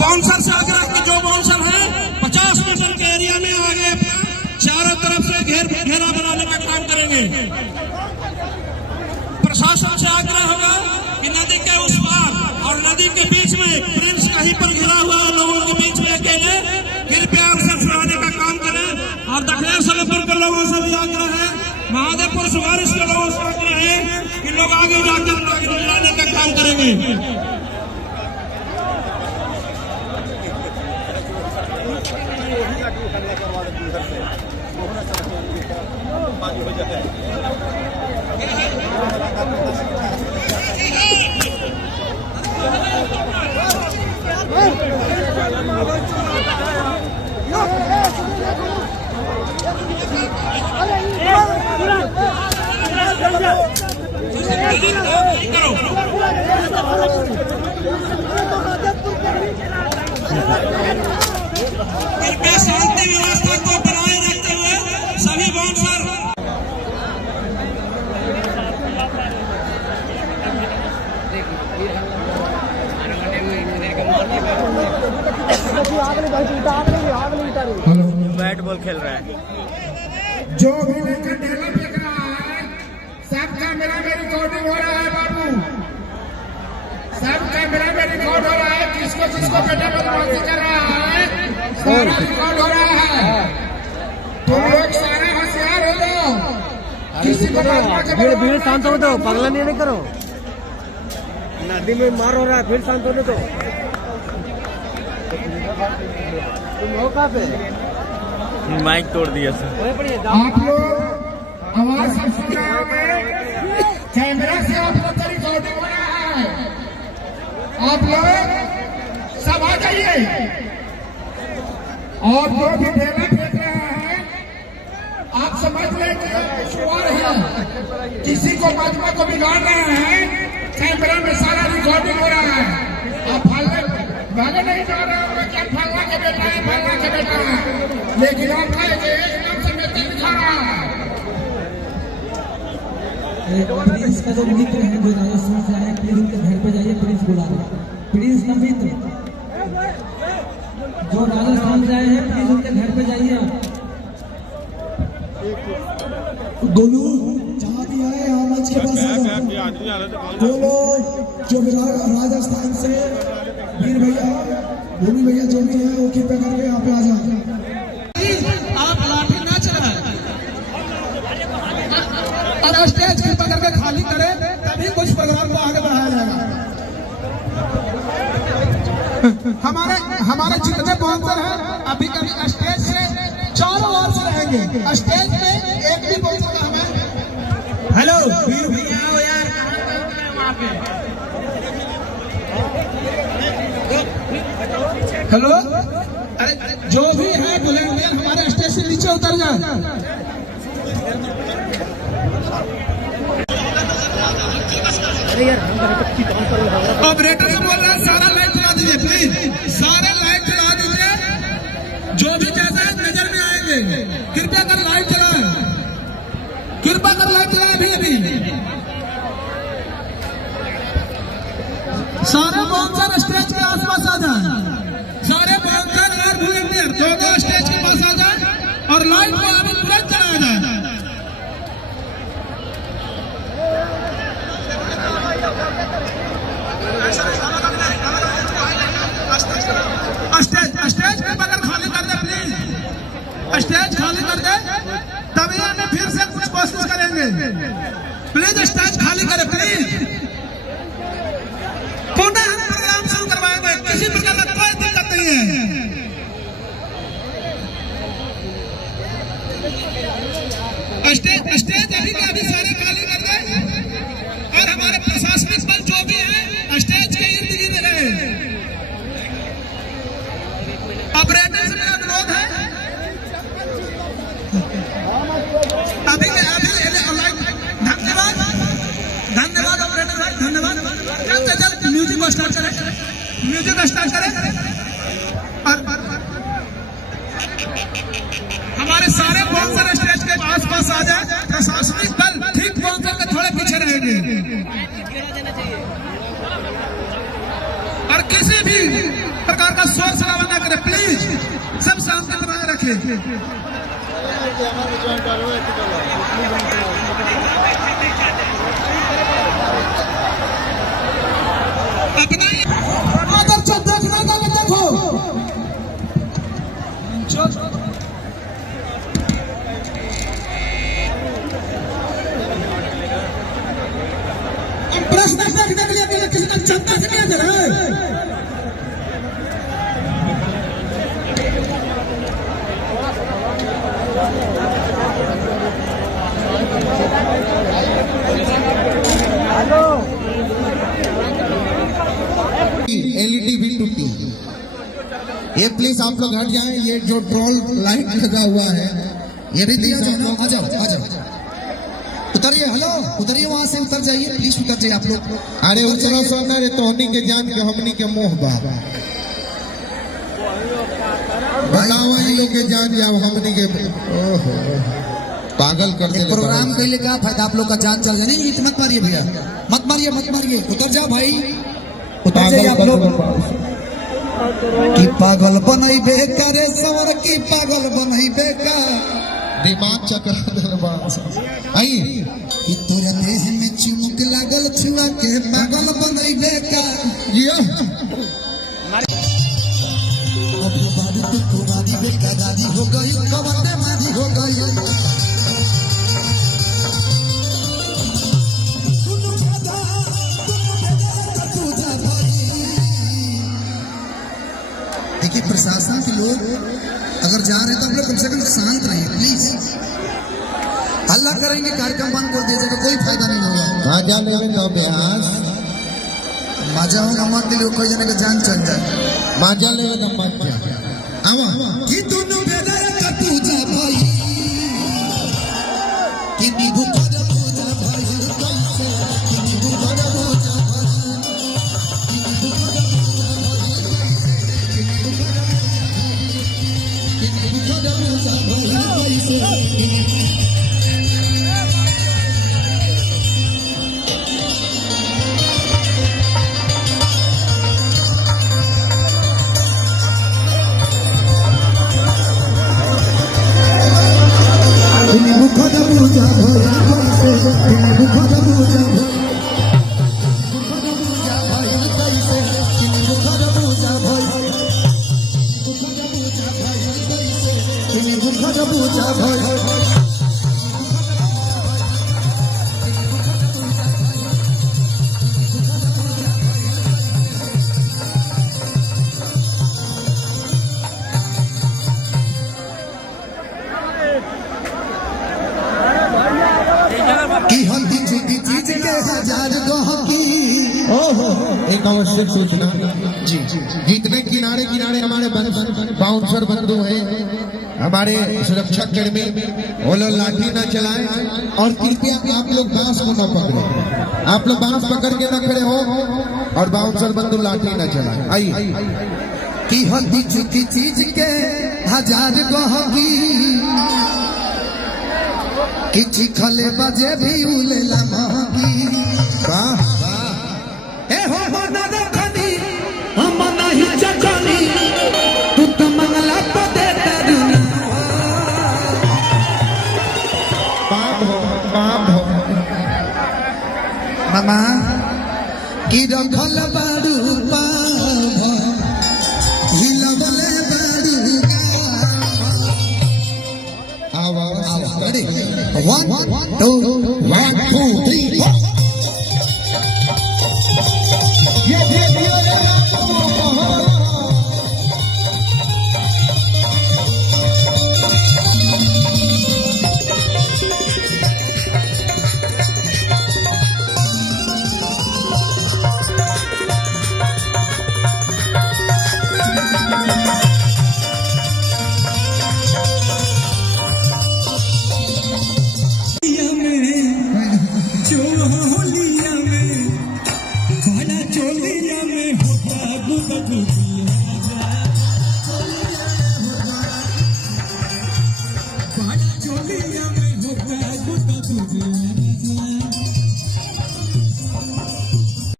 Bouncer से आग्रह कि जो बाउंसर है 50 मीटर के एरिया में आगे अपना चारों तरफ से घेरा बनाने का काम करेंगे। प्रशासन से आग्रह होगा कि नदी के उस पार और नदी के बीच में प्रिंस कहीं पर घिरा हुआ है, लोगों के बीच में अकेले कृपया अवसर सुनाने का काम करें। और दक्षिण सलेमपुर के लोगों से भी आग्रह है, महादेवपुर सुवारिश के लोगों से आग्रह है कि लोग आगे जाकर लाने का काम करेंगे। कृपया शांति व्यवस्था को बनाए रखते हुए सभी बाउंसर बैट बॉल खेल रहा है। जो भी लेकर ढेला फेंक रहा है सब कैमरा में रिकॉर्डिंग हो रहा है बाबू, सब कैमरा में रिकॉर्ड हो रहा है। किसको किसको बेटा बदमाशी कर रहा है सारा रिकॉर्ड हो रहा है। तुम लोग सारे होशियार हो जाओ, किसी को भीड़ शांत हो दो, पगला नहीं करो। नदी में मार हो रहा है, भीड़ शांत होने दो। तुम हो कहाँ पे? माइक तोड़ दिया सर। आप लोग आवाज सब सुन रहे होंगे, कैमरा से आप लोग का रिकॉर्डिंग हो रहा है। आप लोग सब आ जाइए और जो भी ढेला फेंक रहे हैं आप समझ लें कि मशहूर है, किसी को महात्मा को बिगाड़ रहे हैं। कैमरा में सारा रिकॉर्डिंग हो रहा है। आप भागे नहीं जा रहे होंगे कि फलना के बेटा है, फलना के बेटा है, लेकिन आपका एकदम से मेरे दिखा रहा है। प्रिंस का जो मित्र है जो राजस्थान से आए, प्लीज उनके घर पे जाइए, प्रिंस बुला रहे। प्रिंस का मित्र जो राजस्थान से आए हैं, प्लीज उनके घर पे जाइए। आप गोलू जहाँ भी आए यहाँ मंच के पास आ जाओ। जो लोग जो राजस्थान से वीर भैया भूमि भैया जो भी है वो कृपया करके यहाँ पे आ जाओ। आप लाठी ना चलाएं और स्टेज कृपा करके खाली करें, तभी कुछ प्रोग्राम को आगे बढ़ाया जाएगा। हमारे जितने बाउंसर हैं अभी कभी स्टेज से चारों ओर से रहेंगे। स्टेज पे एक भी बाउंसर का हमें हेलो वीर भैया आओ यार, हेलो, अरे जो भी है वॉलंटियर हमारे स्टेज से नीचे उतर जाए। ऑपरेटर से बोल रहा है सारा लाइट चला दीजिए, प्लीज सारे लाइट चला दीजिए। जो भी जैसा नजर में आएंगे कृपया कर लाइट चलाएं, कृपया कर लाइट चलाएं अभी अभी। सारे बाउंसर स्टेज के आसपास आ जाएं, सारे बाउंसर और वॉलंटियर दो स्टेज के पास आ जाएं और लाइट को अभी तुरंत चलाया जाए। स्टेज पे बगल खाली कर दे प्लीज, स्टेज खाली कर दे, तभी हम फिर से कुछ कोशिश करेंगे। प्लीज स्टेज खाली करें प्लीज, पुनः हम प्रोग्राम शुरू करवाएंगे, किसी प्रकार का कोई दिक्कत नहीं है। स्टेज अभी के अभी सारे खाली कर दे और हमारे प्रशासनिक बल जो भी है स्टेज के इर्द गिर्द रहे। ऑपरेटर से मेरा अनुरोध है अभी धन्यवाद धन्यवाद ऑपरेटर भाई, धन्यवाद। जल्द से जल्द म्यूजिक को स्टार्ट करें, म्यूजिक स्टार्ट करें और हमारे सारे बाउंसर स्टेज के आसपास आ जाए। प्रशासनिक बल ठीक बाउंसर के थोड़े पीछे रहेंगे और किसी भी प्रकार का शोर शराबा न करें प्लीज, सब शांति बनाए रखें। अगर देखना था तो देखो। प्रश्न देखने के लिए किसी ने जनता से क्या जरा है? एलईडी भी टूटी। ये प्लीज आप लोग हट जाएं, ये जो ड्रोल लाइट लगा हुआ है ये भी दिया जाए ना। आ जाओ आ जाओ, उतरिए, हेलो उतरिए, वहां से उतर जाइए प्लीज, उतर जाइए आप लोग। अरे उतरो सोना रे, तोहनी के जान के हमनी के मोह बा, बताओ इन लोग के जान जाओ हमनी के। ओहो पागल कर दे प्रोग्राम के लिए क्या फायदा, आप लोग का जान चल जाए। नहीं ईट मत मारिए भैया, मत मारिए मत मारिए, उतर जाओ भाई, उतर जाइए आप लोग। कि पागल बनई बेकारे सवर की पागल बनई बेकार, दिमाग चकरा दे बात। आई कि तोरा देह में चिमुक लागल छुआ के पागल बनई बेकार। ये दादी बेकार दादी हो गई, कवटे मादी हो गई। देखिए प्रशासन के लोग अगर जा रहे हैं तो हम लोग कम से कम शांत रहिए प्लीज। हल्ला करेंगे कार्यक्रम बंद कर दिया जाएगा, कोई फायदा नहीं होगा। मजा लेवे तो अभ्यास, मजा होगा मत दिलो, कोई जने का जान चल जाए। मजा लेवे तो मत जा। आवा कि दोनों बेदा का पूजा भाई, कि नींबू का पूजा भाई, कि नींबू का पूजा भाई, कि नींबू का एक आवश्यक सूचना जी, जितने किनारे किनारे हमारे बाउंसर बंधु हैं, हमारे सुरक्षा कर्मी, वो लोग लाठी न चलाएं और कृपया आप लोग बांस को न पकड़े। आप लोग बांस पकड़ के न खड़े हो और बाउंसर बंधु लाठी न चलाएं। आइए कि हल्दी चुकी चीज के हजार गहगी, कि चिखले बजे भी उलेला महगी। वाह ए हो मना रखनी हम नहीं चखनी, तू तो मंगला तो दे दरुना। पाप हो मामा कि रखल बारू पाभ, हिलवले बारू आवाज रेडी 1 2 3 4। चोलिया में होता गुदगुदिया